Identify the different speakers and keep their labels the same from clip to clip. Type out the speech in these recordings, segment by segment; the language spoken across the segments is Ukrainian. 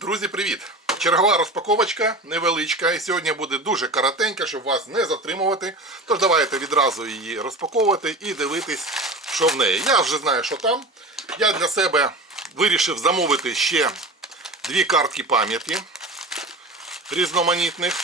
Speaker 1: Друзі, привіт! Чергова розпаковочка невеличка, і сьогодні буде дуже коротенька, щоб вас не затримувати. Тож давайте відразу її розпаковувати і дивитись, що в неї. Я вже знаю, що там. Я для себе вирішив замовити ще дві картки пам'яті різноманітних.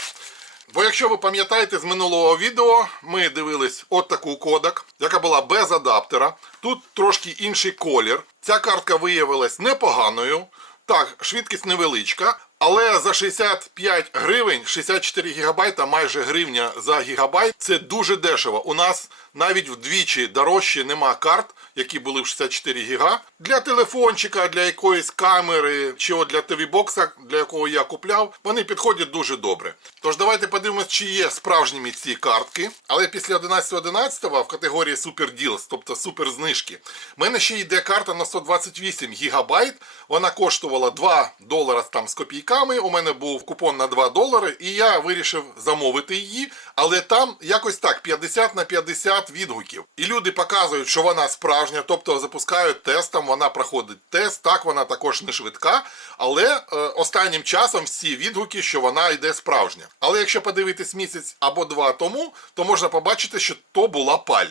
Speaker 1: Бо якщо ви пам'ятаєте з минулого відео, ми дивились от таку кодек, яка була без адаптера. Тут трошки інший колір. Ця картка виявилась непоганою. Так, швидкість невеличка, але за 65 гривень, 64 гігабайта, майже гривня за гігабайт, це дуже дешево. У нас навіть вдвічі дорожче нема карт, які були в 64 гіга. Для телефончика, для якоїсь камери чи от для ТВ-бокса, для якого я купляв, вони підходять дуже добре. Тож давайте подивимось, чи є справжніми ці картки. Але після 11.11 в категорії Super Deals, тобто супер знижки, в мене ще йде карта на 128 гігабайт. Вона коштувала 2 долара там з копійками. У мене був купон на 2 долари, і я вирішив замовити її. Але там якось так 50 на 50 відгуків. І люди показують, що вона справжня, тобто запускають тестом, вона проходить тест. Так, вона також не швидка. Але е, останнім часом всі відгуки, що вона йде справжня. Але якщо подивитись місяць або два тому, то можна побачити, що то була паль.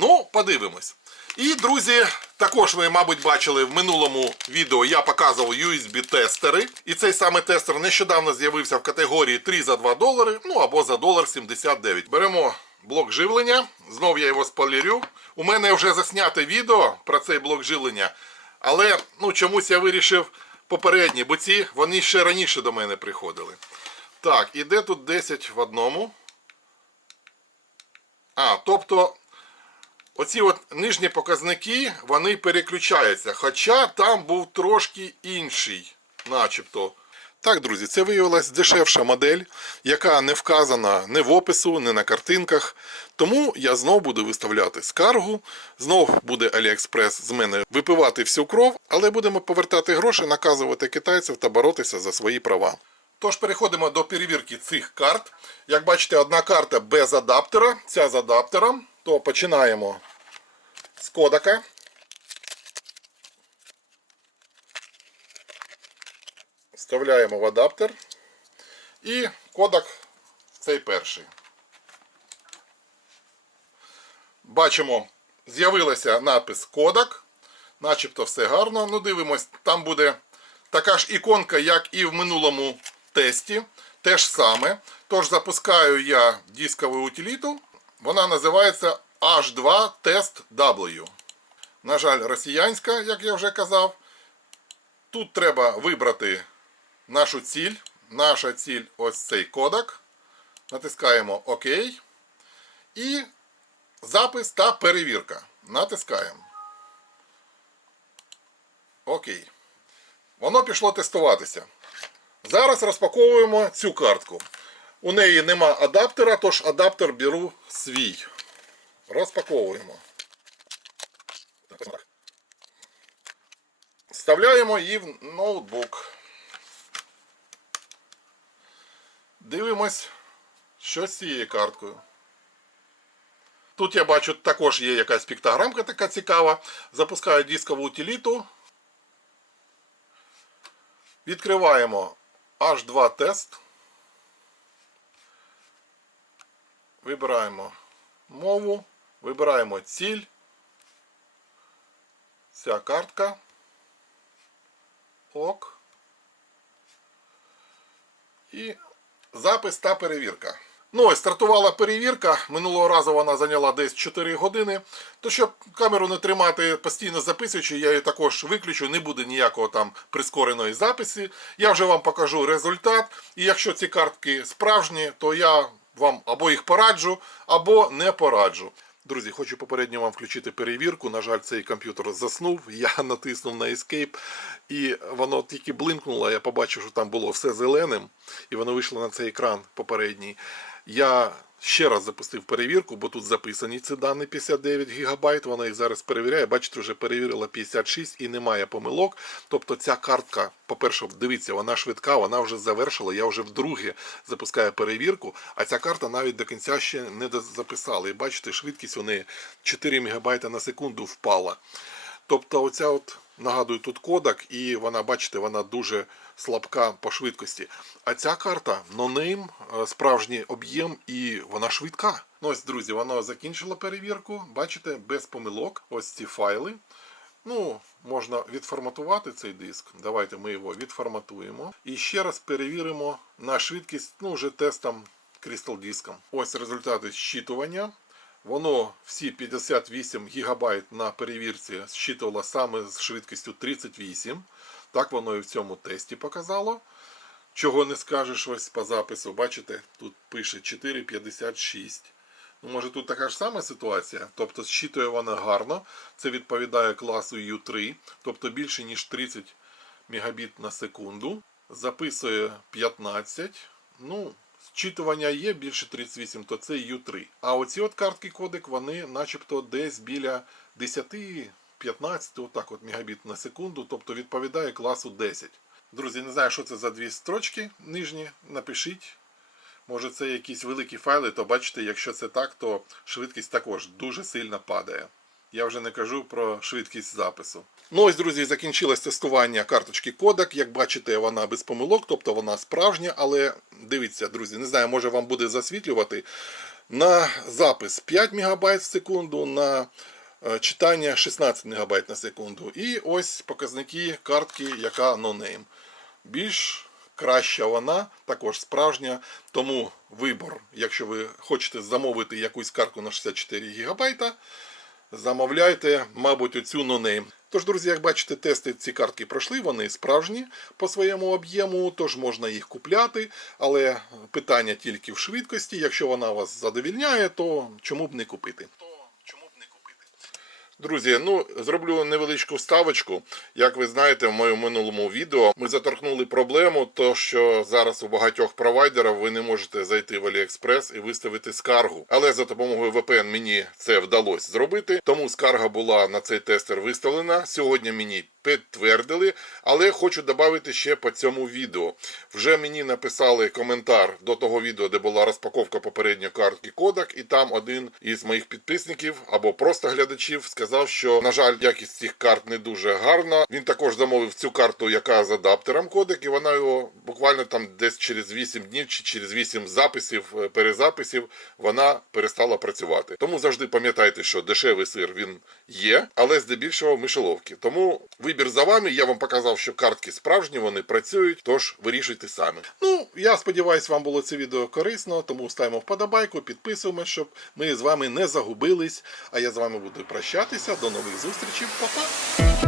Speaker 1: Ну, подивимось. І, друзі, також ви, мабуть, бачили в минулому відео я показував USB-тестери. І цей саме тестер нещодавно з'явився в категорії 3 за 2 долари, ну або за долар 79. Беремо блок живлення. Знов я його спойлерю. У мене вже засняте відео про цей блок живлення. Але ну, чомусь я вирішив попередні, бо ці вони ще раніше до мене приходили. Так, іде тут 10 в одному. А, тобто Оці от нижні показники, вони переключаються. Хоча там був трошки інший, начебто. Так, друзі, це виявилась дешевша модель, яка не вказана ні в опису, ні на картинках. Тому я знов буду виставляти скаргу. Знов буде Аліекспрес з мене випивати всю кров, але будемо повертати гроші, наказувати китайців та боротися за свої права. Тож переходимо до перевірки цих карт. Як бачите, одна карта без адаптера, ця з адаптером. То починаємо з кодака. Вставляємо в адаптер. І кодек цей перший. Бачимо, з'явилася напис кодек. Начебто все гарно. Ну, дивимось, там буде така ж іконка, як і в минулому тесті. Те ж саме. Тож запускаю я дискову утиліту. Вона називається H2 Test W. На жаль, росіянська, як я вже казав. Тут треба вибрати нашу ціль. Наша ціль ось цей кодек. Натискаємо ОК. І запис та перевірка. Натискаємо. Окей. Воно пішло тестуватися. Зараз розпаковуємо цю картку. У неї нема адаптера, тож адаптер беру свій. Розпаковуємо. Вставляємо її в ноутбук. Дивимось, що з цією карткою. Тут я бачу, також є якась піктограмка така цікава. Запускаю дискову утиліту. Відкриваємо H2 тест. Вибираємо мову, вибираємо ціль. Ця картка. ок. І запис та перевірка. Ну ось стартувала перевірка. Минулого разу вона зайняла десь 4 години. То щоб камеру не тримати постійно записуючи, я її також виключу, не буде ніякого там прискореної записи. Я вже вам покажу результат. І якщо ці картки справжні, то я вам або їх пораджу, або не пораджу. Друзі, хочу попередньо вам включити перевірку. На жаль, цей комп'ютер заснув. Я натиснув на Escape, і воно тільки блимкнуло. Я побачив, що там було все зеленим, і воно вийшло на цей екран попередній. Я ще раз запустив перевірку, бо тут записані ці дані 59 ГБ. Вона їх зараз перевіряє. Бачите, вже перевірила 56 і немає помилок. Тобто ця картка, по-перше, дивіться, вона швидка, вона вже завершила. Я вже вдруге запускаю перевірку, а ця карта навіть до кінця ще не записала. І бачите, швидкість у неї 4 МБ на секунду впала. Тобто, оця от Нагадую, тут кодек, і вона, бачите, вона дуже слабка по швидкості. А ця карта е, справжній об'єм, і вона швидка. Ну ось, друзі, вона закінчила перевірку. Бачите, без помилок. Ось ці файли. Ну, можна відформатувати цей диск. Давайте ми його відформатуємо. І ще раз перевіримо на швидкість, ну, вже тестом Crystal диском. Ось результати зчитування. Воно всі 58 ГБ на перевірці зчитувало саме з швидкістю 38. Так воно і в цьому тесті показало. Чого не скажеш ось по запису, бачите, тут пише 4,56. Ну, може тут така ж сама ситуація, тобто зчитує вона гарно, це відповідає класу U3, тобто більше ніж 30 Мбіт на секунду. Записує 15. Ну, зчитування є більше 38, то це U3. А оці от картки кодек, вони начебто десь біля 10-15 отак от мегабіт на секунду, тобто відповідає класу 10. Друзі, не знаю, що це за дві строчки нижні. Напишіть. Може це якісь великі файли, то бачите, якщо це так, то швидкість також дуже сильно падає. Я вже не кажу про швидкість запису. Ну ось, друзі, закінчилось тестування карточки Kodak. Як бачите, вона без помилок, тобто вона справжня, але дивіться, друзі, не знаю, може вам буде засвітлювати. На запис 5 МБ в секунду, на е, читання 16 МБ на секунду. І ось показники картки, яка нонейм. Більш краща вона, також справжня. Тому вибор, якщо ви хочете замовити якусь картку на 64 ГБ, замовляйте, мабуть, оцю нонейм. Тож, друзі, як бачите, тести ці картки пройшли, вони справжні по своєму об'єму, тож можна їх купляти, але питання тільки в швидкості. Якщо вона вас задовільняє, то чому б не купити? То чому б не купити? Друзі, ну зроблю невеличку вставочку. Як ви знаєте, в моєму минулому відео ми заторкнули проблему, то що зараз у багатьох провайдерів ви не можете зайти в AliExpress і виставити скаргу. Але за допомогою VPN мені це вдалося зробити. Тому скарга була на цей тестер виставлена. Сьогодні мені підтвердили, але хочу додати ще по цьому відео. Вже мені написали коментар до того відео, де була розпаковка попередньої картки Kodak, і там один із моїх підписників або просто глядачів сказав, що на жаль, якість цих карт не дуже гарна. Він також замовив цю карту, яка з адаптером Kodak, і вона його буквально там десь через 8 днів чи через 8 записів, е, перезаписів, вона перестала працювати. Тому завжди пам'ятайте, що дешевий сир він є, але здебільшого мишеловки. Тому вибір за вами. Я вам показав, що картки справжні, вони працюють, тож вирішуйте самі. Ну, я сподіваюся, вам було це відео корисно, тому ставимо вподобайку, підписуємося, щоб ми з вами не загубились. А я з вами буду прощатися. До нових зустрічей. Па-па!